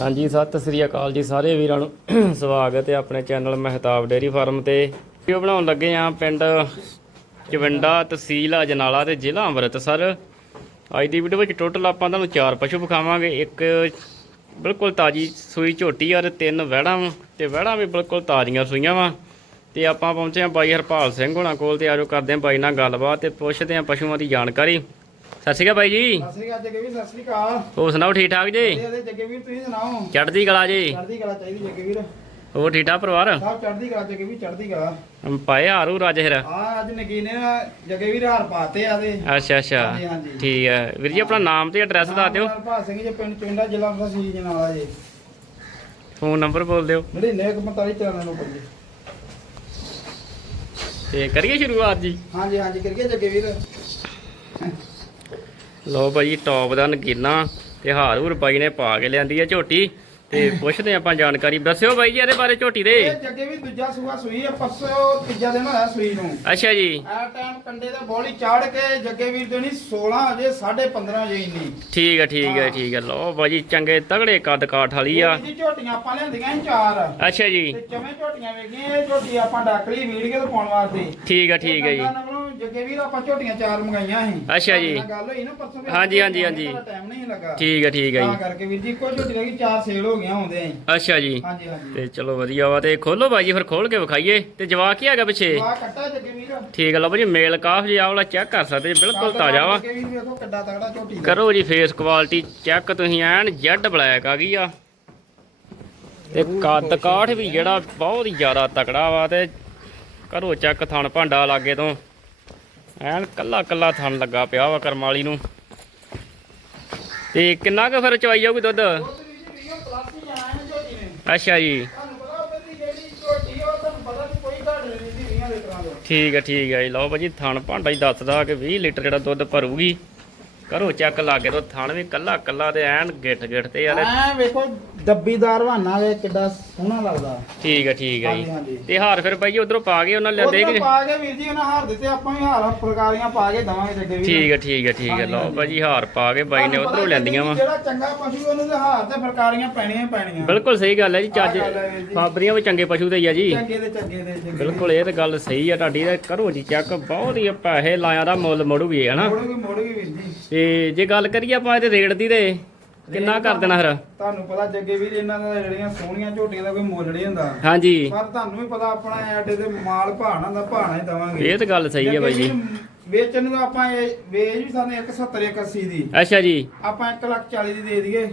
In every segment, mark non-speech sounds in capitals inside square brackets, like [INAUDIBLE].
ਹਾਂਜੀ, ਸਤਿ ਸ੍ਰੀ ਅਕਾਲ ਜੀ ਸਾਰੇ ਵੀਰਾਂ ਨੂੰ। [CLEARS THROAT] ਸਵਾਗਤ ਹੈ ਆਪਣੇ ਚੈਨਲ ਮਹਿਤਾਬ ਡੇਰੀ ਫਾਰਮ ਤੇ। ਵੀਡੀਓ ਬਣਾਉਣ ਲੱਗੇ ਆ ਪਿੰਡ ਚਵਿੰਡਾ ਤਹਿਸੀਲ ਅਜਨਾਲਾ ਤੇ ਜ਼ਿਲ੍ਹਾ ਅੰਮ੍ਰਿਤਸਰ। ਅੱਜ ਦੀ ਵੀਡੀਓ ਵਿੱਚ ਟੋਟਲ ਆਪਾਂ ਤੁਹਾਨੂੰ ਚਾਰ ਪਸ਼ੂ ਵਿਖਾਵਾਂਗੇ। ਇੱਕ ਬਿਲਕੁਲ ਤਾਜੀ ਸੂਈ ਝੋਟੀ ਆ ਤੇ ਤਿੰਨ ਵਹਿੜਾਂ ਵਾਂ ਤੇ ਵਹਿੜਾਂ ਵੀ ਬਿਲਕੁਲ ਤਾਜ਼ੀਆਂ ਸੂਈਆਂ ਵਾ। ਤੇ ਆਪਾਂ ਪਹੁੰਚੇ ਆ ਬਾਈ ਹਰਪਾਲ ਸਿੰਘ ਹੋਣਾ ਕੋਲ ਤੇ ਆਜੋ ਕਰਦੇ ਆ ਬਾਈ ਨਾਲ ਗੱਲਬਾਤ ਤੇ ਪੁੱਛਦੇ ਆ ਪਸ਼ੂਆਂ ਦੀ ਜਾਣਕਾਰੀ। ਸਤਿ ਸ਼੍ਰੀ ਅਕਾਲ ਬਾਈ ਜੀ। ਸਤਿ ਸ੍ਰੀ ਅਕਾਲ ਜੱਗੇ ਵੀਰ ਸਤਿ ਸ੍ਰੀ ਅਕਾਲ। ਹੋਰ ਸੁਣਾਓ ਠੀਕ ਠਾਕ ਜੀ? ਇਹਦੇ ਇਹਦੇ ਜੱਗੇ ਵੀਰ ਤੁਸੀਂ ਸੁਣਾਓ? ਚੜ੍ਹਦੀ ਕਲਾ ਜੀ। ਚੜ੍ਹਦੀ ਕਲਾ ਚਾਹੀਦੀ ਜੱਗੇ ਵੀਰ। ਹੋਰ ਠੀਕ ਠਾਕ ਪਰਿਵਾਰ? ਸਭ ਚੜ੍ਹਦੀ ਕਲਾ ਜੱਗੇ ਵੀਰ ਚੜ੍ਹਦੀ ਕਲਾ। ਪਾਏ ਹਾਰੂ ਰਾਜ ਫਿਰ? ਆ ਅੱਜ ਨਗੀਨੇ ਨਾ ਜੱਗੇ ਵੀਰ ਹਾਰ ਪਾਤੇ ਆ ਦੇ ਅੱਛਾ ਅੱਛਾ। ਠੀਕ ਹੈ। ਵੀਰ ਜੀ ਆਪਣਾ ਨਾਮ ਤੇ ਐਡਰੈਸ ਦੱਸ ਦਿਓ। ਭਾਲ ਸਿੰਘ ਜੀ ਪਿੰਡ ਚੁੰਡਾ ਜ਼ਿਲ੍ਹਾ ਅੰਮ੍ਰਿਤਸਰ ਸੀ ਜਨਾਲਾ ਜੀ। ਫੋਨ ਨੰਬਰ ਬੋਲ ਦਿਓ। 9945 ਚਰਨ ਨੂੰ ਪੰਜੀ ਤੇ ਕਰੀਏ ਸ਼ੁਰੂਆਤ ਜੀ? ਹਾਂਜੀ ਹਾਂਜੀ ਕਰੀਏ ਜੱਗੇ ਵੀਰ। ਲਓ ਭਾਈ ਟੌਪ ਦਾ ਨਗੀਨਾ ਤੇ ਹਾਰ ਹੂਰ ਬਾਈ ਨੇ ਪਾ ਕੇ ਲਿਆਂਦੀ ਹੈ ਝੋਟੀ ਤੇ ਪੁੱਛਦੇ ਆਪਾਂ ਜਾਣਕਾਰੀ। ਦੱਸਿਓ ਬਾਈ ਜੀ ਇਹਦੇ ਬਾਰੇ ਝੋਟੀ ਦੇ। ਇਹ ਜੱਗੇ ਵੀ ਦੂਜਾ ਸੂਆ ਸੂਈ ਆ ਪਰਸੋਂ ਤੀਜਾ ਦਿਨ ਹੋਇਆ ਸੂਈ ਨੂੰ। ਅੱਛਾ ਜੀ। ਆ ਟਾਈਮ ਕੰਡੇ ਦਾ ਬੋਲੀ ਚਾੜ ਕੇ ਜੱਗੇ ਵੀਰ ਤੋਂ ਨਹੀਂ 16 ਅਜੇ 15.5 ਅਜੇ ਇੰਨੀ। ਠੀਕ ਹੈ ਠੀਕ ਹੈ। ਠੀਕ ਹੈ ਲਓ ਭਾਈ ਚੰਗੇ ਤਗੜੇ ਕੱਦ ਕਾਠ ਵਾਲੀ ਆ। ਜੀ ਝੋਟੀਆਂ ਆਪਾਂ ਲਿਆਂਦੀਆਂ ਸੀ ਚਾਰ। ਅੱਛਾ ਜੀ। ਤੇ ਚਵੇਂ ਝੋਟੀਆਂ ਵੇਖੀਆਂ ਇਹ ਝੋਟੀ ਆਪਾਂ ਡੱਕ ਲਈ ਵੀਡੀਓ ਤੇ ਪਾਉਣ ਵਾਸਤੇ। ਠੀਕ ਹੈ ਠੀਕ ਹੈ ਜੀ। ਜੱਗੇ ਵੀਰ ਆਪਾਂ ਝੋਟੀਆਂ ਚਾਰ ਮੰਗਾਈਆਂ ਸੀ। ਅੱਛਾ ਜੀ। ਤੁਹਾਡੇ ਨਾਲ ਗੱਲ ਹੋਈ ਨਾ ਪਰਸੋਂ ਵੀ ਹਾਂਜੀ, ਹਾਂਜੀ, ਹਾਂਜੀ। ਟਾਈਮ ਨਹੀਂ ਲੱਗਾ। ਠੀਕ ਹੈ ਠੀਕ ਹੈ ਤਾਂ ਜੀ ਕਰਕੇ ਵੀਰ ਜੀ ਇੱਕੋ ਝੋਟੀ ਰਹਿ ਗਈ ਚਾਰ ਸੇਲ ਹੋ ਗਈਆਂ ਹੁੰਦੇ ਆਂ ਅੱਛਾ ਜੀ। ਹਾਂਜੀ ਹਾਂਜੀ। ਤੇ ਚਲੋ ਵਧੀਆ ਵਾ ਤੇ ਖੋਲੋ ਬਾਈ ਜੀ ਫਿਰ ਖੋਲ ਕੇ ਵਿਖਾਈਏ। ਤੇ ਜਵਾਕ ਕੀ ਹੈਗਾ ਪਿੱਛੇ। ਵਾਹ ਕੱਟਾ ਜੱਗੇ ਵੀਰ। ਠੀਕ ਹੈ ਲਓ ਭਾਜੀ ਮੇਲ ਕਾਫ ਜੀ ਆਹ ਵਾਲਾ ਚੈੱਕ ਕਰ ਸਕਦੇ ਜੀ ਬਿਲਕੁਲ ਤਾਜ਼ਾ ਵਾ। ਕਰੋ ਜੀ ਫੇਸ ਕੁਆਲਿਟੀ ਚੈੱਕ ਤੁਸੀਂ ਐਨ ਜੈਡ ਬਲੈਕ ਆ ਗਈ ਆ। ਤੇ ਕੱਦ ਕਾਠ ਵੀ ਜਿਹੜਾ ਬਹੁਤ ਹੀ ਜ਼ਿਆਦਾ ਤਕੜਾ ਵਾ ਤੇ ਕਰੋ ਚੈੱਕ ਥਣ ਭਾਂਡਾ ਲਾਗੇ ਤੋਂ। ਐਨ ਕੱਲਾ ਕੱਲਾ ਥਣ ਲੱਗਾ ਪਿਆ ਵਾ ਕਰਮਾਲੀ ਨੂੰ। ਤੇ ਕਿੰਨਾ ਕੁ ਫਿਰ ਚਵਾਈ ਜਾਊਗੀ ਦੁੱਧ? ਅੱਛਾ ਜੀ। ਠੀਕ ਹੈ ਠੀਕ ਹੈ ਜੀ। ਲਓ ਭਾਜੀ, ਥਣ ਭਾਂਡਾ ਹੀ ਦੱਸਦਾ ਕਿ 20 ਲੀਟਰ ਜਿਹੜਾ ਦੁੱਧ ਭਰੂਗੀ। ਕਰੋ ਚੈੱਕ ਲਾਗੇ ਤੋਂ, ਥਣ ਵੀ ਕੱਲਾ ਕੱਲਾ ਤੇ ਐਨ ਗਿੱਠ ਗਿੱਠ ਤੇ ਯਾਰ ਐ ਵੇਖੋ ਡੱਬੀਦਾਰ ਬਹਾਨਾ ਵੇ ਕਿੱਡਾ ਸੋਹਣਾ ਲੱਗਦਾ। ਠੀਕ ਹੈ ਠੀਕ ਹੈ ਹਾਂਜੀ ਜੀ। ਹਾਂਜੀ ਤੇ ਹਾਰ ਫਿਰ ਜੀ ਉਧਰੋਂ ਪਾ ਕੇ ਉਹਨਾਂ ਲਿਆਂਦੇ ਉਹ ਕਿ? ਪਾ ਕੇ ਵੀਰ ਜੀ ਉਹਨਾਂ ਹਾਰ ਦਿੱਤੇ ਆਪਾਂ ਵੀ ਹਾਰ ਫੁਲਕਾਰੀਆਂ ਪਾ ਕੇ ਦਵਾਂਗੇ ਜੱਗੇ ਵੀਰ ਠੀਕ ਹੈ ਠੀਕ ਹੈ ਠੀਕ ਹੈ ਹਾਂਜੀ, ਲਓ ਹਾਂਜੀ। ਭਾਜੀ ਹਾਰ ਪਾ ਕੇ ਬਾਈ ਨੇ ਤੁਹਾਨੂੰ ਉਧਰੋਂ ਲੈਂਦੀਆਂ ਵਾ। ਜਿਹੜਾ ਚੰਗਾ ਪਸ਼ੂ ਉਹਨੂੰ ਤੇ ਹਾਰ ਤੇ ਫੁਲਕਾਰੀਆਂ ਪੈਣੀਆਂ ਹੀ ਪੈਣੀਆਂ। ਬਿਲਕੁਲ ਸਹੀ ਗੱਲ ਹੈ ਜੀ ਚੱਜ ਆਹ ਗੱਲ ਹੈ ਵੀਰ ਜੀ। ਫਾਬਰੀਆਂ ਵੀ ਚੰਗੇ ਪਸ਼ੂ ਦੇ ਹੀ ਆ ਜੀ। ਚੰਗੇ ਦੇ ਚੰਗੇ ਦੇ ਚੰਗੇ ਬਿਲਕੁਲ ਇਹ ਤਾਂ ਗੱਲ ਸਹੀ ਆ ਤੁਹਾਡੀ ਤੇ ਕਰੋ ਜੀ ਚੈੱਕ ਬਹੁਤ ਹੀ ਪੈਸੇ ਲਾਇਆ ਦਾ ਮੁੱਲ ਮੜੂਗੀ ਹੈ ਨਾ ਮੋੜੂਗੀ ਮੋੜੂਗੀ ਵੀਰ ਜੀ। ਤੇ ਜੇ ਗੱਲ ਕਰੀਏ ਆਪਾਂ ਇਹਦੇ ਰੇਟ ਦੀ ਤੇ ਕਿੰਨਾ ਕਰ ਦੇਣਾ ਫਿਰ? ਤੁਹਾਨੂੰ ਪਤਾ ਜੱਗੇ ਵੀਰ ਇਹਨਾਂ ਦਾ ਜਿਹੜੀਆਂ ਸੋਹਣੀਆਂ ਝੋਟੀਆਂ ਦਾ ਕੋਈ ਮੁੱਲ ਨਹੀਂ ਹੁੰਦਾ। ਹਾਂਜੀ। ਪਰ ਤੁਹਾਨੂੰ ਵੀ ਪਤਾ ਆਪਣਾ ਐਡੇ ਤੇ ਮਾਲ ਭਾਣਾ ਦਾ ਭਾਣਾ ਹੀ ਦਵਾਂਗੇ। ਇਹ ਤਾਂ ਗੱਲ ਸਹੀ ਹੈ ਬਾਈ ਜੀ। ਵੇਚਣ ਨੂੰ ਆਪਾਂ ਇਹ ਵੇਚ ਵੀ ਸਾਨੂੰ 170 180 ਦੀ। ਅੱਛਾ ਜੀ। ਆਪਾਂ 1 ਲੱਖ 40 ਦੀ ਦੇ ਦਈਏ।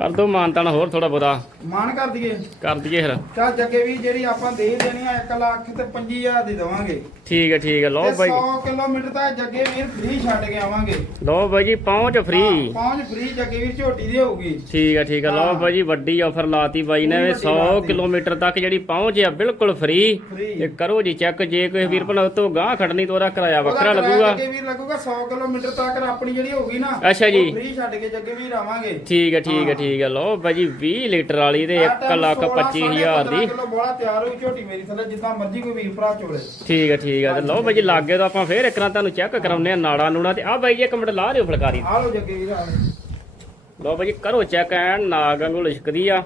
ਕਰ ਦੋ ਮਾਨਤਾਨ ਹੋਰ ਥੋੜਾ ਬਹੁਤਾ। ਮਾਨ ਕਰ ਦਈਏ? ਕਰ ਦਈਏ ਫਿਰ। ਤਾਂ ਜੱਗੇ ਵੀ ਜਿਹੜੀ ਆਪਾਂ ਦੇ ਦੇਣੀ ਆ 1 ਲੱਖ ਤੇ 25000 ਦੀ ਦਵਾਂਗੇ। ਠੀਕ ਹੈ ਠੀਕ ਹੈ ਲਓ ਤੇ ਬਾਈ। 100 ਕਿਲੋਮੀਟਰ ਤੱਕ ਜੱਗੇ ਵੀਰ ਫ੍ਰੀ ਛੱਡ ਕੇ ਆਵਾਂਗੇ। ਲਓ ਬਾਈ ਜੀ ਪਹੁੰਚ ਫ੍ਰੀ ਪਹੁੰਚ ਫ੍ਰੀ ਜੱਗੇ ਵੀਰ ਝੋਟੀ ਦੀ ਹੋਊਗੀ। ਠੀਕ ਹੈ ਠੀਕ ਹੈ ਲਓ। ਬਾਈ ਜੀ ਵੱਡੀ ਆਫਰ ਲਾਤੀ ਬਾਈ ਨੇ। ਵੀ ਵੱਡੀ 100 ਲਾਤੀ। ਕਿਲੋਮੀਟਰ ਤੱਕ ਜਿਹੜੀ ਪਹੁੰਚ ਆ ਬਿਲਕੁਲ ਫ੍ਰੀ ਤੇ ਕਰੋ ਜੀ ਚੈੱਕ ਜੇ ਕੋਈ ਵੀਰ ਭਲਾ ਤੋਂ ਗਾਂ ਖੜਨੀ ਤਾਂ ਉਹਦਾ ਕਿਰਾਇਆ ਵੱਖਰਾ ਲੱਗੂਗਾ। ਜੱਗੇ ਵੀਰ ਲੱਗੂਗਾ 100 ਕਿਲੋਮੀਟਰ ਤੱਕ ਆਪਣੀ ਜਿਹੜੀ ਹੋਊਗੀ ਨਾ ਅੱਛਾ ਜੀ। ਫ੍ਰੀ ਛੱਡ ਕੇ ਜੱਗੇ ਵੀਰ ਆਵਾਂਗੇ। ਠੀਕ ਹੈ ਠੀਕ ਹੈ ਹਾਂ। ਠੀਕ ਹੈ ਲਓ ਬਾਈ ਜੀ 20 ਲੀਟਰ ਵਾਲੀ ਤੇ 1 ਲੱਖ 25000 ਦੀ। ਕਿਲੋ ਬੋਲਾ ਤਿਆਰ ਹੋਈ ਝੋਟੀ ਮੇਰੀ ਥੱਲੇ ਜਿੱਦਾਂ ਮਰਜ਼ੀ ਕੋਈ ਵੀਰ ਭਰਾ ਚੋਲੇ। ਠੀਕ ਹੈ ਠੀਕ ਹੈ ਤੇ ਲਓ ਬਾਈ ਜੀ ਲਾਗੇ ਤਾਂ ਆਪਾਂ ਫੇਰ ਇੱਕ ਨਾ ਤੁਹਾਨੂੰ ਚੈੱਕ ਕਰਾਉਂਦੇ ਆ ਨਾੜਾ ਨੂੜਾ ਤੇ ਆ ਬਾਈ ਜੀ ਇੱਕ ਮਿੰਟ ਲਾ ਦਿਓ ਫੁਲਕਾਰੀ। ਆ ਲਓ ਜੱਗੇ ਵੀਰ ਆ ਲਓ। ਲਓ ਬਾਈ ਜੀ ਕਰੋ ਚੈੱਕ ਐਨ ਨਾਗ ਵਾਂਗੂ ਲਿਸ਼ਕਦੀ ਆ।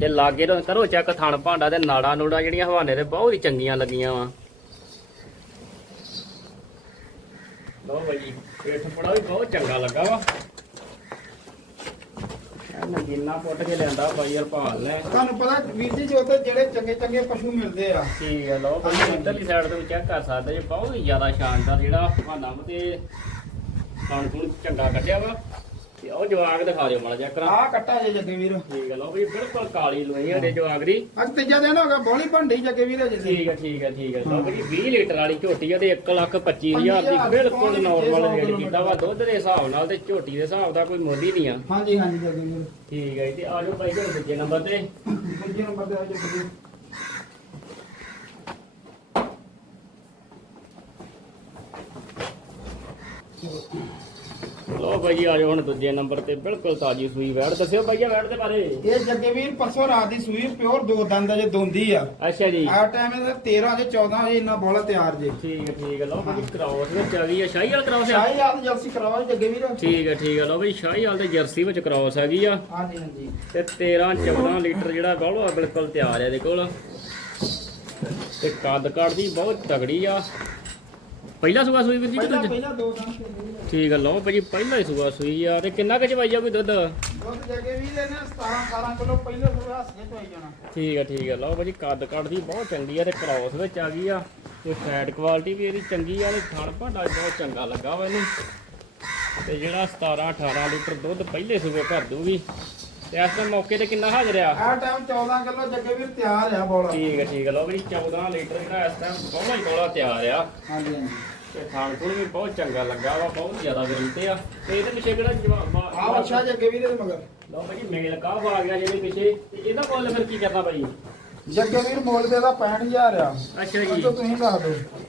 ਤੇ ਲਾਗੇ ਤੋਂ ਕਰੋ ਚੈੱਕ ਥਣ ਭਾਂਡਾ ਤੇ ਨਾੜਾ ਨੂੜਾ ਜਿਹੜੀਆਂ ਹਵਾਨੇ ਦੇ ਬਹੁਤ ਹੀ ਚੰਗੀਆਂ ਲੱਗੀਆਂ ਵਾ। ਲਓ ਬਾਈ ਜੀ ਪੇਟ ਫੜਾ ਵੀ ਬਹੁਤ ਚੰਗਾ ਲੱਗਾ ਵਾ। ਐਨ ਜਿੰਨਾ ਪੁੱਟ ਕੇ ਲਿਆਂਦਾ ਬਾਈ ਹਰਪਾਲ ਨੇ। ਤੁਹਾਨੂੰ ਪਤਾ ਵੀਰ ਜੀ ਜੀ ਉੱਥੇ ਜਿਹੜੇ ਚੰਗੇ ਚੰਗੇ ਪਸ਼ੂ ਮਿਲਦੇ ਆ। ਠੀਕ ਹੈ ਲਓ ਬਾਈ ਇੱਧਰਲੀ ਸਾਈਡ ਤੋਂ ਚੈੱਕ ਕਰ ਸਕਦੇ ਜੀ ਬਹੁਤ ਹੀ ਜ਼ਿਆਦਾ ਸ਼ਾਨਦਾਰ ਜਿਹੜਾ ਹਵਾਨਾ ਵਾ ਤੇ ਖਾਣ ਖੂਣ ਚੰਗਾ ਕੱਢਿਆ ਵਾ। ਤੇ ਉਹ ਜਵਾਗ ਦਿਖਾ ਦਿਓ ਮਾੜਾ ਚੈੱਕ ਕਰਾਂ ਆ ਕੱਟਾ ਜੇ ਜੱਗੇ ਵੀਰ। ਠੀਕ ਹੈ ਲਓ ਵੀ ਬਿਲਕੁਲ ਕਾਲੀ ਲੋਈ ਹੈ ਦੇ ਜਵਾਗ ਦੀ ਅੱਜ ਤੀਜਾ ਦਿਨ ਹੋ ਗਿਆ ਬੋਲੀ ਭੰਡੀ ਜੱਗੇ ਵੀਰ ਦੀ ਠੀਕ ਹੈ ਠੀਕ ਹੈ ਠੀਕ ਹੈ ਲਓ ਵੀ 20 ਲੀਟਰ ਵਾਲੀ ਝੋਟੀ ਆ ਤੇ 1 ਲੱਖ 25000 ਦੀ ਬਿਲਕੁਲ ਨਾਰਮਲ ਰੇਟ ਕੀਤਾ ਵਾ। ਦੁੱਧ ਦੇ ਹਿਸਾਬ ਨਾਲ ਤੇ ਝੋਟੀ ਦੇ ਹਿਸਾਬ ਦਾ ਕੋਈ ਮੁੱਲ ਹੀ ਨਹੀਂ ਆ। ਹਾਂਜੀ ਹਾਂਜੀ ਜੱਗੇ ਵੀਰ। ਠੀਕ ਹੈ ਜੀ ਤੇ ਆ ਜਾਓ ਭਾਈ ਜੀ ਦੂਜੇ ਨੰਬਰ ਤੇ। ਦੂਜੇ ਨੰਬਰ ਤੇ ਆ ਜੀ ਆ ਜਾਓ ਹੁਣ ਦੂਜੇ ਨੰਬਰ ਤੇ। ਬਿਲਕੁਲ ਤਾਜੀ ਸੂਈ ਵੈੜ ਦੱਸਿਓ ਬਾਈਆ ਵੈੜ ਦੇ ਬਾਰੇ। ਇਹ ਜੱਗੇ ਵੀਰ ਪਰਸੋਂ ਰਾਤ ਦੀ ਸੂਈ ਪਿਓਰ ਦੋ ਦੰਦ ਜੇ ਦੋਂਦੀ ਆ। ਅੱਛਾ ਜੀ। ਆ ਟਾਈਮ ਇਹਦਾ 13 ਜੇ 14 ਜੇ ਇੰਨਾ ਬੋਲਾ ਤਿਆਰ ਜੇ। ਠੀਕ ਹੈ ਠੀਕ ਹੈ। ਲੋ ਬਾਈ ਕਰਾਉਸ ਵਿੱਚ ਆ ਗਈ ਆ ਸ਼ਾਹੀ ਵਾਲ ਆ। ਸ਼ਾਹੀ ਯਾਦ ਜਲਸੀ ਕਰਵਾਓ ਜੱਗੇ ਵੀਰ ਠੀਕ ਹੈ ਠੀਕ ਹੈ। ਲੋ ਬਾਈ ਸ਼ਾਹੀ ਵਾਲ ਤੇ ਜਰਸੀ ਵਿੱਚ ਕਰਾਉਸ ਹੈਗੀ ਆ। ਹਾਂਜੀ ਹਾਂਜੀ। ਤੇ 13 14 ਲੀਟਰ ਜਿਹੜਾ ਗਾਲੋ ਬਿਲਕੁਲ ਤਿਆਰ ਹੈ ਇਹਦੇ ਕੋਲ। ਤੇ ਕੱਦ ਕੱਦ ਦੀ ਬਹੁਤ ਤਗੜੀ ਆ। ਪਹਿਲਾ ਸੁਗਾ ਸੂਈ ਵੀਰ ਜੀ ਪਹਿਲਾਂ ਦੂਜਾ? ਪਹਿਲਾਂ ਦੋ ਦੰਦ ਤੇ। ਠੀਕ ਹੈ ਲਓ ਭਾਜੀ ਪਹਿਲਾ ਹੀ ਸੁਗਾ ਸੂਈ ਆ। ਤੇ ਕਿੰਨਾ ਕੁ ਚਵਾਈ ਜਾਊਗੀ ਦੁੱਧ? ਦੁੱਧ ਜੱਗੇ ਵੀਰ ਇਹਨੇ 17 18 ਕਿਲੋ ਪਹਿਲਾਂ ਸਵੇਰ ਹੱਸ ਕੇ ਚੋਈ ਜਾਣਾ। ਠੀਕ ਹੈ ਠੀਕ ਹੈ ਲਓ ਭਾਜੀ ਕੱਦ ਕੱਦ ਦੀ ਬਹੁਤ ਚੰਗੀ ਆ ਤੇ ਕ੍ਰੋਸ ਵਿੱਚ ਆ ਗਈ ਆ। ਤੇ ਫੈਟ ਕੁਆਲਿਟੀ ਵੀ ਇਹਦੀ ਚੰਗੀ ਆ ਤੇ ਥਣ ਭਾਂਡਾ ਵੀ ਬਹੁਤ ਚੰਗਾ ਲੱਗਾ ਵਾ ਇਹਨੂੰ। ਤੇ ਜਿਹੜਾ 17 18 ਲੀਟਰ ਦੁੱਧ ਪਹਿਲੇ ਸੂਬੇ ਭਰ ਦੂਗੀ ਤੇ ਇਸ ਦੇ ਮੌਕੇ ਤੇ ਕਿੰਨਾ ਹਾਜ਼ਰ ਆ? ਆ ਟਾਈਮ 14 ਕਿਲੋ ਜੱਗੇ ਵੀਰ ਤਿਆਰ ਆ ਬੋਲਾ। ਠੀਕ ਹੈ ਠੀਕ ਹੈ ਲਓ ਭਾਜੀ 14 ਲੀਟਰ ਜਿਹੜਾ ਇਸ ਟਾਈਮ ਬਹੁਤ ਹੀ ਬੋਲਾ ਤਿਆਰ ਆ। ਹਾਂਜੀ ਹਾਂਜੀ। ਤੇ ਥਣ ਥੁਣ ਵੀ ਬਹੁਤ ਚੰਗਾ ਲੱਗਾ ਵਾ ਬਹੁਤ ਜ਼ਿਆਦਾ ਵਿਰੰਤੇ ਆ। ਤੇ ਇਹਦੇ ਪਿੱਛੇ ਕਿਹੜਾ ਜਵਾਬ ਆ ਅੱਛਾ ਜੱਗੇ ਵੀਰ ਇਹਦੇ ਮਗਰ। ਲਓ ਭਾਜੀ ਮੇਲ ਕਾਹ ਆ ਗਿਆ ਜਿਹਦੇ ਪਿੱਛੇ। ਤੇ ਇਹਦਾ ਮੁੱਲ ਫਿਰ ਕੀ ਕਰਨਾ ਭਾਈ? ਜੱਗੇ ਵੀਰ ਮੁੱਲ ਤੇ ਇਹਦਾ 65000 ਆ ਅੱਛਾ ਜੀ। ਉਹ ਤੁਸੀਂ ਦੱਸ ਦਿਓ।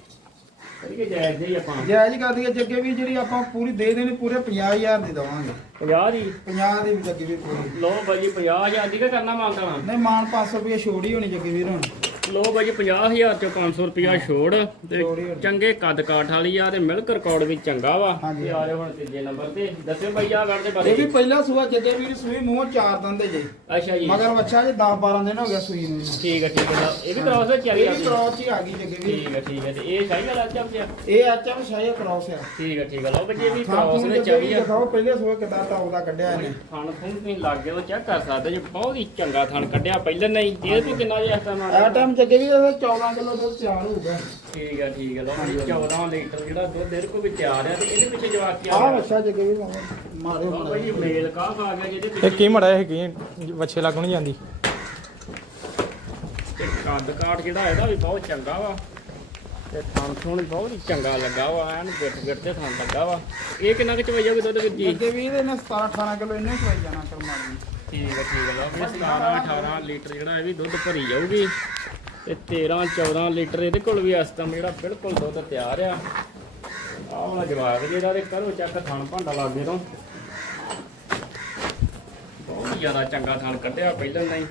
ਠੀਕ ਜਾਇਜ਼ ਜੀ ਆਪਾਂ। ਜਾਇਜ਼ ਕਰ ਦਈਏ ਜੱਗੇ ਵੀਰ ਜਿਹੜੀ ਆਪਾਂ ਪੂਰੀ ਦੇ ਦੇਣੀ ਪੂਰੇ 50000 ਦੀ ਦਵਾਂਗੇ। 50 ਦੀ? 50 ਦੀ ਵੀ ਜੱਗੇ ਵੀਰ ਪੂਰੀ। ਲੋ ਭਾਜੀ 50000 ਦੀ ਕਿ ਕਰਨਾ ਮੰਗਦਾ ਨਹੀਂ ਮਾਨ 500 ਰੁਪਏ ਛੋੜ ਹੋਣੀ ਜੱਗੇ ਵੀਰ ਹੁਣ। ਲੋ ਭਾਜੀ 50000 ਚੋਂ 500 ਰੁਪਿਆ ਛੋੜ ਤੇ। ਚੰਗੇ ਕੱਦ ਕਾਠ ਵਾਲੀ ਆ ਤੇ ਮਿਲਕ ਰਿਕਾਰਡ ਵੀ ਚੰਗਾ ਵਾ। ਤੇ ਆ ਜਾਓ ਹੁਣ ਤੀਜੇ ਨੰਬਰ ਤੇ। ਦੱਸਿਓ ਭਾਈ ਆ ਵੜ ਦੇ ਇਹ ਬਾਰੇ ਵੀ ਪਹਿਲਾ ਸੂਆ ਜੱਗੇ ਵੀਰ ਸੂਈ ਮੂੰਹ ਚਾਰ ਦੰਦੇ ਜੇ। ਅੱਛਾ ਜੀ। ਮਗਰ ਬੱਚਾ ਜੇ 10 12 ਦਿਨ ਹੋ ਗਿਆ ਸੂਈ ਨੂੰ। ਇਹਨੂੰ। ਠੀਕ ਹੈ ਠੀਕ ਹੈ ਇਹ ਵੀ ਕ੍ਰਾਸ ਵਿੱਚ ਆ ਇਹ ਵੀ ਗਈ ਕ੍ਰੋਸ ਹੀ ਆ ਗਈ ਜੱਗੇ ਵੀਰ ਠੀਕ ਹੈ ਠੀਕ ਹੈ ਤੇ ਇਹ ਸਹੀ ਗੱਲ ਆ ਚੱਲ ਪਿਆ ਇਹ ਆਚਾ ਵੀ ਸ਼ਾਇਦ ਕ੍ਰੋਸ ਆ। ਠੀਕ ਹੈ ਠੀਕ ਹੈ ਲਓ ਭਾਜੀ ਇਹ ਵੀ ਖਾਣ ਕ੍ਰਾਸ ਖੂਨ ਵਿੱਚ ਜੱਗੇ ਆ ਵੀਰ ਗਈ ਆ। ਦਿਖਾਓ ਪਹਿਲੇ ਸੂਏ ਕਿਦਾਂ ਟੌਪ ਦਾ ਕੱਢਿਆ ਇਹਨੇ। ਥਣ ਥੁਣ ਤੁਸੀਂ ਲੱਗ ਗਏ ਉਹ ਚੈੱਕ ਕਰ ਸਕਦੇ ਜੀ। ਬਹੁਤ ਹੀ ਚੰਗਾ ਥਣ ਕੱਢਿਆ ਪਹਿਲਾਂ ਨਹੀਂ। ਇਹ ਤੋਂ ਕਿੰਨਾ ਜਿਹਾ ਇਸ ਆ ਟਾਈਮ ਵੀਰ ਇਹਦਾ 14 ਕਿਲੋ ਦੁੱਧ ਤਿਆਰ ਹੋਊਗਾ ਠੀਕ ਹੈ ਠੀਕ ਲਓ ਭਾਜੀ 14 ਲੀਟਰ ਜਿਹੜਾ ਦੁੱਧ ਇਹਦੇ ਕੋਲ ਵੀ ਤਿਆਰ ਹੈ ਤੇ ਇਹਦੇ ਪਿੱਛੇ ਜਵਾਕ ਕੀ ਆਹ ਆ ਬੱਚਾ ਜੱਗੇ ਵੀਰ ਮਾਰਿਓ ਲਓ ਭਾਜੀ ਮੇਲ ਕਾਫ ਆ ਗਿਆ ਜਿਹਦੇ ਇਹ ਪਿੱਛੇ? ਕੀ ਮੜਾ ਇਹ ਕੀ? ਵੱਛੇ ਲੱਗ ਨਹੀਂ ਜਾਂਦੀ। ਤੇ ਕੱਦ ਕਾਠ ਜਿਹੜਾ ਇਹਦਾ ਵੀ ਬਹੁਤ ਚੰਗਾ ਵਾ। ਤੇ ਥਣ ਥੁਣ ਬਹੁਤ ਹੀ ਚੰਗਾ ਲੱਗਾ ਵਾ ਐਨ ਗਿੱਟ ਗਿੱਟ ਤੇ ਥਣ ਲੱਗਾ ਵਾ। ਇਹ ਕਿੰਨਾ ਕੁ ਚਵਾਈ ਜਾਊਗੀ ਦੁੱਧ ਵੀਰ ਜੀ? ਜੱਗੇ ਵੀਰ ਇਹਨੇ 17 18 ਕਿਲੋ ਇੰਨੇ ਚਵਾਈ ਜਾਣਾ ਕਰਮਾਨੀ ਠੀਕ ਹੈ ਠੀਕ ਹੈ ਲਓ ਵੀ 17 18 ਲੀਟਰ ਜਿਹੜਾ ਇਹ ਵੀ ਦੁੱਧ ਭਰੀ ਜਾਊਗੀ। ਤੇ 13 14 ਲੀਟਰ ਇਹਦੇ ਕੋਲ ਵੀ ਇਸ ਟਾਈਮ ਜਿਹੜਾ ਬਿਲਕੁਲ ਦੁੱਧ ਤਿਆਰ ਆ। ਆਹ ਵਾਲਾ ਜਵਾਬ ਜਿਹੜਾ ਤੇ ਕਰੋ ਚੱਕ ਥਣ ਭਾਂਡਾ ਲਾਗੇ ਤੋਂ। ਬਹੁਤ ਜ਼ਿਆਦਾ ਚੰਗਾ ਥਣ ਕੱਢਿਆ ਪਹਿਲਾਂ ਨਹੀਂ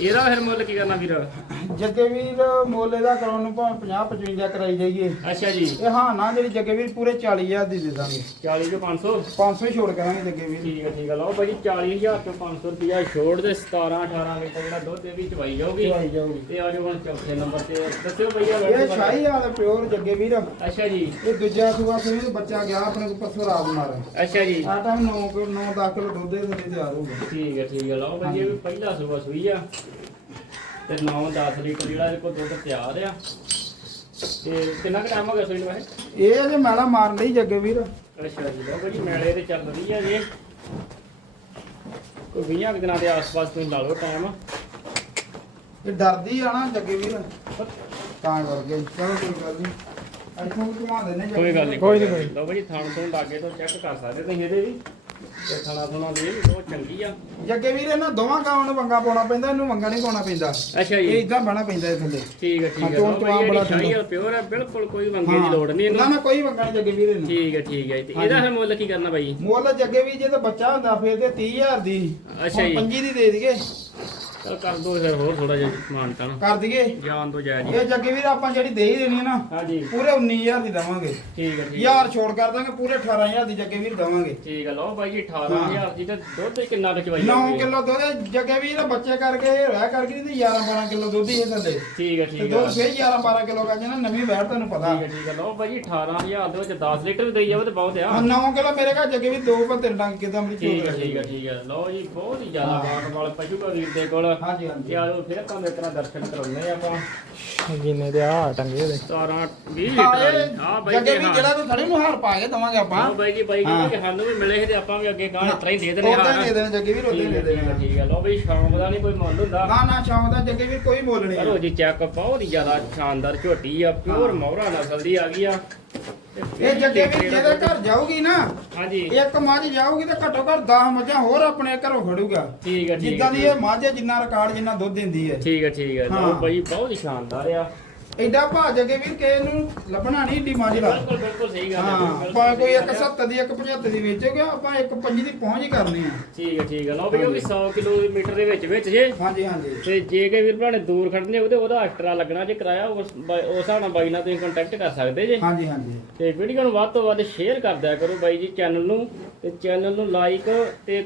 ਇਹਦਾ ਫਿਰ ਮੁੱਲ ਕੀ ਕਰਨਾ ਵੀਰ? ਜੱਗੇ ਵੀਰ ਮੋਲੇ ਦਾ ਕਰਾਉਣ ਨੂੰ ਭਾਵੇਂ 50 55 ਕਰਾਈ ਜਾਈਏ। ਅੱਛਾ ਜੀ। ਇਹ ਹਾਂ ਨਾ ਜਿਹੜੀ ਜੱਗੇ ਵੀਰ ਪੂਰੇ 40000 ਦੀ ਦੇ ਦਾਂਗੇ। 40 ਤੋਂ 500 500 ਹੀ ਛੋੜ ਕਰਾਂਗੇ ਜੱਗੇ ਵੀਰ ਠੀਕ ਹੈ ਠੀਕ ਹੈ ਲਓ ਭਾਜੀ 40000 ਤੋਂ 500 ਰੁਪਿਆ ਛੋੜ ਦੇ 17 18 ਲੀਟਰ ਜਿਹੜਾ ਦੁੱਧ ਇਹ ਵੀ ਚਵਾਈ ਜਾਊਗੀ। ਚਵਾਈ ਜਾਊਗੀ। ਤੇ ਆ ਜਾਓ ਹੁਣ ਚੌਥੇ ਨੰਬਰ ਤੇ। ਦੱਸਿਓ ਭਈਆ ਇਹ ਸ਼ਾਹੀ ਵਾਲਾ ਪਿਓਰ ਜੱਗੇ ਵੀਰ ਅੱਛਾ ਜੀ। ਇਹ ਦੂਜਾ ਸੂਆ ਸੂਈ ਬੱਚਾ ਗਿਆ ਆਪਣੇ ਕੋਲ ਪਰਸੋਂ ਰਾਤ ਮਾਰ ਅੱਛਾ ਜੀ। ਆ ਟਾਈਮ 9 ਕਿਲੋ 9 10 ਕਿਲੋ ਦੁੱਧ ਦੇ ਤਿਆਰ ਹੋਊਗਾ ਠੀਕ ਹੈ ਠੀਕ ਹੈ ਲਓ ਇਹ ਵੀ ਪਹਿਲਾ ਸੂਆ ਸੂਈ ਆ। ਤੇ 9 10 ਲੀਟਰ ਜਿਹੜਾ ਇਹਦੇ ਕੋਲ ਦੁੱਧ ਤਿਆਰ ਆ। ਤੇ ਕਿੰਨਾ ਕੁ ਟਾਈਮ ਹੋ ਗਿਆ ਸੂਈ ਨੂੰ ਵੈਸੇ ਇਹ ਅਜੇ ਮੈਲਾ ਮਾਰਨ ਲਈ ਜੱਗੇ ਵੀਰ। ਅੱਛਾ ਜੀ ਲਓ ਭਾਜੀ ਮੇਲੇ ਤੇ ਚੱਲ ਰਹੀ ਹੈ ਜੀ ਕੋਈ 20 ਕੁ ਦਿਨਾਂ ਦੇ ਆਸ-ਪਾਸ ਤੁਸੀਂ ਲਾ ਲਓ ਟਾਈਮ ਇਹ ਡਰਦੀ ਆ ਨਾ ਜੱਗੇ ਵੀਰ। ਤਾਂ ਕਰਕੇ। ਚਲੋ ਕੋਈ ਗੱਲ ਨਹੀਂ ਇੱਥੋਂ ਵੀ ਘੁਮਾ ਦਿੰਦੇ ਜੱਗੇ ਕੋਈ ਗੱਲ ਨਹੀਂ ਕੋਈ ਨੀ, ਕੋਈ ਨੀ। ਲਓ ਭਾਜੀ ਥਾਣ ਤੋਂ ਲਾਗੇ ਤੋਂ ਚੈੱਕ ਕਰ ਸਕਦੇ ਤੁਸੀਂ ਇਹਦੇ ਵੀ। ਤੇ ਥਾਣਾ ਥਾਣਾ ਦੀ ਬਹੁਤ ਚੰਗੀ ਆ। ਜੱਗੇ ਵੀਰ ਇਹਨਾਂ ਦੋਵਾਂ ਗਾਵਾਂ ਨੂੰ ਵੰਗਾ ਪਾਉਣਾ ਪੈਂਦਾ ਇਹਨੂੰ ਵੰਗਾ ਨਹੀਂ ਪਾਉਣਾ ਪੈਂਦਾ। ਅੱਛਾ ਇਹ ਜੀ ਇਦਾਂ ਬਣਾ ਪੈਂਦਾ ਇਹ ਥੱਲੇ। ਠੀਕ ਹੈ ਠੀਕ ਹਾਂ, ਚੋਣ ਭਾਜੀ ਬੜਾ ਬੜਾ ਸ਼ਾਹੀ ਠੰਡਾ। ਪਿਓਰ ਹੈ ਬਿਲਕੁਲ ਕੋਈ ਵੰਗੇ ਦੀ ਲੋੜ ਨਹੀਂ ਨਾ ਇਹਨੂੰ। ਨਾ ਕੋਈ ਵੰਗਾ ਨਹੀਂ ਜੱਗੇ ਵੀਰ ਇਹਨੂੰ। ਠੀਕ ਹੈ ਠੀਕ ਹੈ ਤੇ ਇਹਦਾ ਫਿਰ ਮੁੱਲ ਕੀ ਕਰਨਾ ਭਾਈ ਮੁੱਲ ਜੱਗੇ ਵੀ ਜੇ ਤਾਂ ਬੱਚਾ ਹੁੰਦਾ ਫਿਰ ਤੇ 30000 ਦੀ। ਅੱਛਾ ਜੀ। 25 ਦੀ ਦੇ ਦਈਏ। ਚਲ ਕਰ ਦੋ ਫਿਰ ਹੋਰ ਥੋੜਾ ਜਿਹਾ ਸਮਾਨ ਤਾਂ ਕਰ ਦਈਏ? ਜਾਨ ਤੋਂ ਜਾਇਜ਼ ਇਹ ਜੱਗੇ ਵੀਰ ਆਪਾਂ ਜਿਹੜੀ ਦੇ ਹੀ ਦੇਣੀ ਹੈ ਨਾ ਹਾਂਜੀ। ਪੂਰੇ 19000 ਦੀ ਦਵਾਂਗੇ। ਠੀਕ ਹੈ ਹੈ। ਯਾਰ ਛੋੜ ਕਰ ਦਾਂਗੇ ਪੂਰੇ 18000 ਦੀ ਜੱਗੇ ਵੀਰ ਦਵਾਂਗੇ। ਠੀਕ ਹੈ ਲਓ ਭਾਈ ਜੀ 18000 ਦੀ ਤੇ ਦੁੱਧ ਹੀ ਕਿੰਨਾ ਕੁ ਚਵਾਈ 9 ਜਾਊਗੀ? ਕਿਲੋ ਦੁੱਧ ਜੱਗੇ ਵੀਰ ਬੱਚੇ ਕਰਕੇ ਰਹਿ ਕਰਕੇ ਤੇ 11 12 ਕਿਲੋ ਦੁੱਧ ਹੀ ਇਹ ਥੱਲੇ। ਠੀਕ ਹੈ ਠੀਕ ਹੈ ਦੁੱਧ ਫੇਰ 11 12 ਕਿਲੋ ਕਾ ਜਨਾ ਨਵੀਂ ਵੈਟ ਤੁਹਾਨੂੰ ਪਤਾ। ਠੀਕ ਹੈ ਠੀਕ ਹੈ। ਲਓ ਭਾਈ ਜੀ 18000 ਦੇ ਵਿੱਚ 10 ਲੀਟਰ ਦੇਈ ਜਾਵੇ ਤੇ ਬਹੁਤ ਆ। 9 ਕਿਲੋ ਮੇਰੇ ਘਰ ਜੱਗੇ ਵੀ ਦੋ ਪਰ ਤਿੰਨ ਡੰਗ ਕਿਦਾਂ ਮੇਰੀ ਠੀਕ ਹੈ ਚੋਕ ਠੀਕ ਹੈ ਠੀਕ ਹੈ। ਲਓ ਜੀ ਬਹੁਤ ਹੀ ਜ਼ਿਆਦਾ ਹਾਂ। ਬਾਟ ਵਾਲੇ ਪਸ਼ੂ ਕਾ ਵੀਰ ਦੇ ਕੋਲ। ਹਾਂਜੀ ਹਾਂਜੀ। ਤੇ ਆਜੋ ਫਿਰ ਕੰਮ ਇੱਕ ਤਰ੍ਹਾਂ ਦਰਸ਼ਨ ਕਰਾਉਂਦੇ ਆ ਆਪਾਂ। ਜਿੰਨੇ ਦੇ ਆ ਟੰਗੇ ਦੇ 17 20 ਹਾਂ, ਲੀਟਰ ਹਾਂ ਬਾਈ ਜੱਗੇ ਜੀ ਵੀ ਹਾਂ। ਜਿਹੜਾ ਕੋਈ ਖੜੇ ਨੂੰ ਹਾਰ ਪਾ ਕੇ ਦਵਾਂਗੇ ਆਪਾਂ। ਹਾਂ ਬਾਈ ਜੀ ਬਾਈ। ਕਹਿੰਦੇ ਕਿ ਸਾਨੂੰ ਵੀ ਮਿਲੇ ਤੇ ਆਪਾਂ ਵੀ ਅੱਗੇ ਗਾਂ ਇਤਰਾ ਹੀ ਦੇ ਦੇਣੇ ਉਹਦਾ ਹਾਂ ਦੇ ਦੇਣੇ ਜੱਗੇ ਉਹਦੇ ਠੀਕ ਦੇ ਦੇਣੇ। ਠੀਕ ਹੈ ਲਓ ਬਈ ਸ਼ਾਮ ਦਾ ਨਹੀਂ ਕੋਈ ਮੁੱਲ ਹੁੰਦਾ। ਨਾ ਨਾ ਸ਼ਾਮ ਦਾ ਜੱਗੇ ਵੀਰ ਕੋਈ ਮੁੱਲ ਨਹੀਂ ਕਰੋ ਜੀ ਚੈੱਕ ਬਹੁਤ ਹੀ ਜ਼ਿਆਦਾ ਸ਼ਾਨਦਾਰ ਝੋਟੀ ਆ ਪਿਓਰ। ਮੌਰਾ ਨਸਲ ਦੀ ਆ ਗਈ ਆ। ਤੇ ਇਹ ਜੱਗੇ ਜਿਹੜਾ ਜਿਹਦੇ ਘਰ ਜਾਊਗੀ ਨਾ ਹਾਂਜੀ। ਇੱਕ ਮੱਝ ਜਾਊਗੀ ਤੇ ਘੱਟੋ ਘੱਟ 10 ਮੱਝਾਂ ਹੋਰ ਆਪਣੇ ਘਰੋਂ ਖੜੂਗਾ। ਠੀਕ ਹੈ ਜਿੱਦਾਂ ਦੀ ਇਹ ਮੱਝ ਹੈ ਜਿੰਨਾ ਰਿਕਾਰਡ ਜਿੰਨਾ ਦੁੱਧ ਦਿੰਦੀ ਹੈ। ਠੀਕ ਹੈ ਠੀਕ ਹੈ ਲਓ ਹਾਂ। ਬਈ ਬਹੁਤ ਹੀ ਸ਼ਾਨਦਾਰ ਆ। ਐਡਾ ਭਾ ਜੱਗੇ ਵੀਰ ਕਿਸੇ ਨੂੰ ਲੱਭਣਾ ਨਹੀਂ ਏਡੀ ਮਾਜਰਾ ਬਿਲਕੁਲ ਬਿਲਕੁਲ ਸਹੀ ਗੱਲ ਹੈ ਹਾਂ ਬਿਲਕੁਲ ਭਾਵੇਂ ਕੋਈ ਸਹੀ ਇੱਕ ਗੱਲ ਹੈ। 70 ਦੀ ਇੱਕ 75 ਦੀ ਵੇਚੋਗੇ ਆਪਾਂ ਇੱਕ 5 ਦੀ ਪਹੁੰਚ ਹੀ ਕਰਨੀ ਆ। ਠੀਕ ਹੈ ਠੀਕ ਹੈ। ਲਓ ਵੀ ਉਹ ਵੀ 100 ਕਿਲੋਮੀਟਰ ਦੇ ਵਿੱਚ ਵਿੱਚ ਜੇ। ਹਾਂਜੀ ਹਾਂਜੀ। ਤੇ ਜੇ ਕਿ ਵੀਰ ਭਰਾ ਨੇ ਦੂਰ ਖੜਨੇ ਉਹਦੇ ਉਹਦਾ ਐਕਸਟਰਾ ਲੱਗਣਾ ਜੇ ਕਿਰਾਇਆ ਉਸ ਬਾਈ- ਉਸ ਹਿਸਾਬ ਨਾਲ ਬਾਈ ਨਾਲ ਤੁਸੀਂ ਕੰਟੈਕਟ ਕਰ ਸਕਦੇ ਜੇ। ਹਾਂਜੀ ਹਾਂਜੀ। ਤੇ ਵੀਡੀਓ ਨੂੰ ਵੱਧ ਤੋਂ ਵੱਧ ਸ਼ੇਅਰ ਕਰ ਦਿਆ ਕਰੋ ਬਾਈ ਜੀ ਚੈਨਲ ਨੂੰ। ਤੇ ਚੈਨਲ ਨੂੰ ਲਾਈਕ ਤੇ